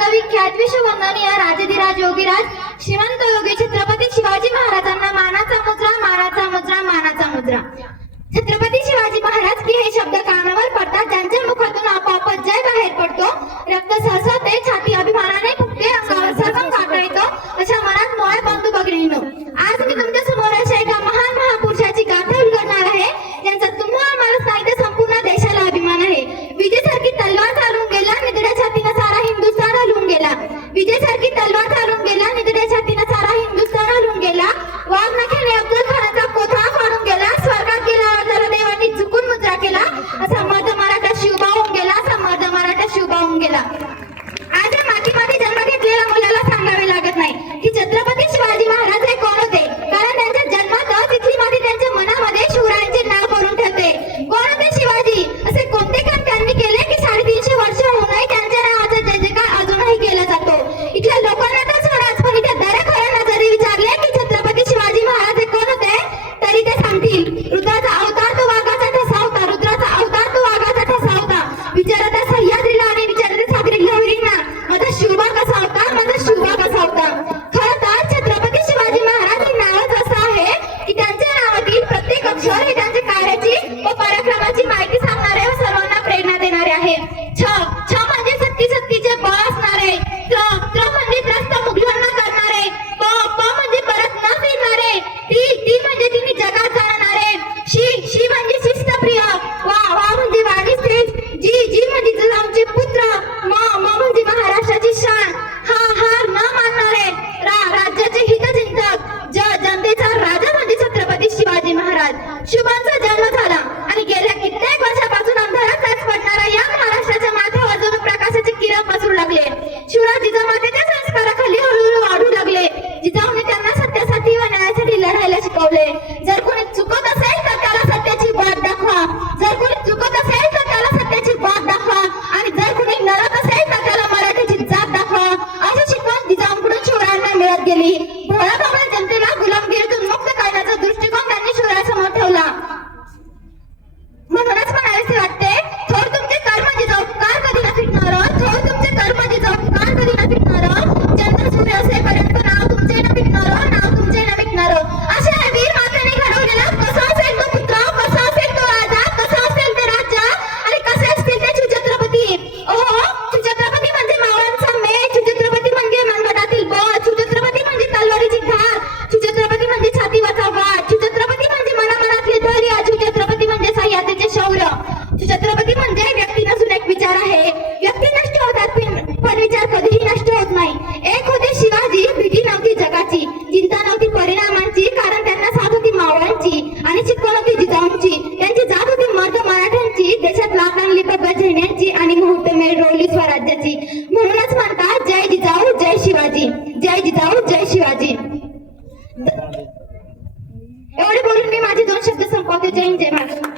महाकवी ख्यात विश्ववंदनीय राजधिराज योगीराज श्रीमंत योगी छत्रपती शिवाजी महाराजांना मानाचा मुद्रा मानाचा मुद्रा मानाचा मुद्रा. छत्रपती शिवाजी महाराज की हे शब्द कानावर पडतात ज्यांच्या मुखातून आपोआपच जय बाहेर पडतो. रक्त सहसा ते छाती अभिमानाने आहे. छ छ म्हणजे सत्ती सत्तीचे बळ असणारे. क्र क्र म्हणजे त्रस्त मुघलांना करणारे. प प म्हणजे परत न फिरणारे. ती ती म्हणजे तिने जगात जाणारे शी शी म्हणजे शिस्तप्रिय. वा वा म्हणजे वाणी स्थित जी जी म्हणजे जुलामचे पुत्र. म म म्हणजे महाराष्ट्राची शान. हा हार न मानणारे. रा राज्याचे हितचिंतक. ज जनतेचा राजा म्हणजे छत्रपती शिवाजी महाराज. शुभांचा जन्म natin naroon. एवढे बोलून मी माझे दोन शब्द संपवते. जय हिंद जय महाराष्ट्र.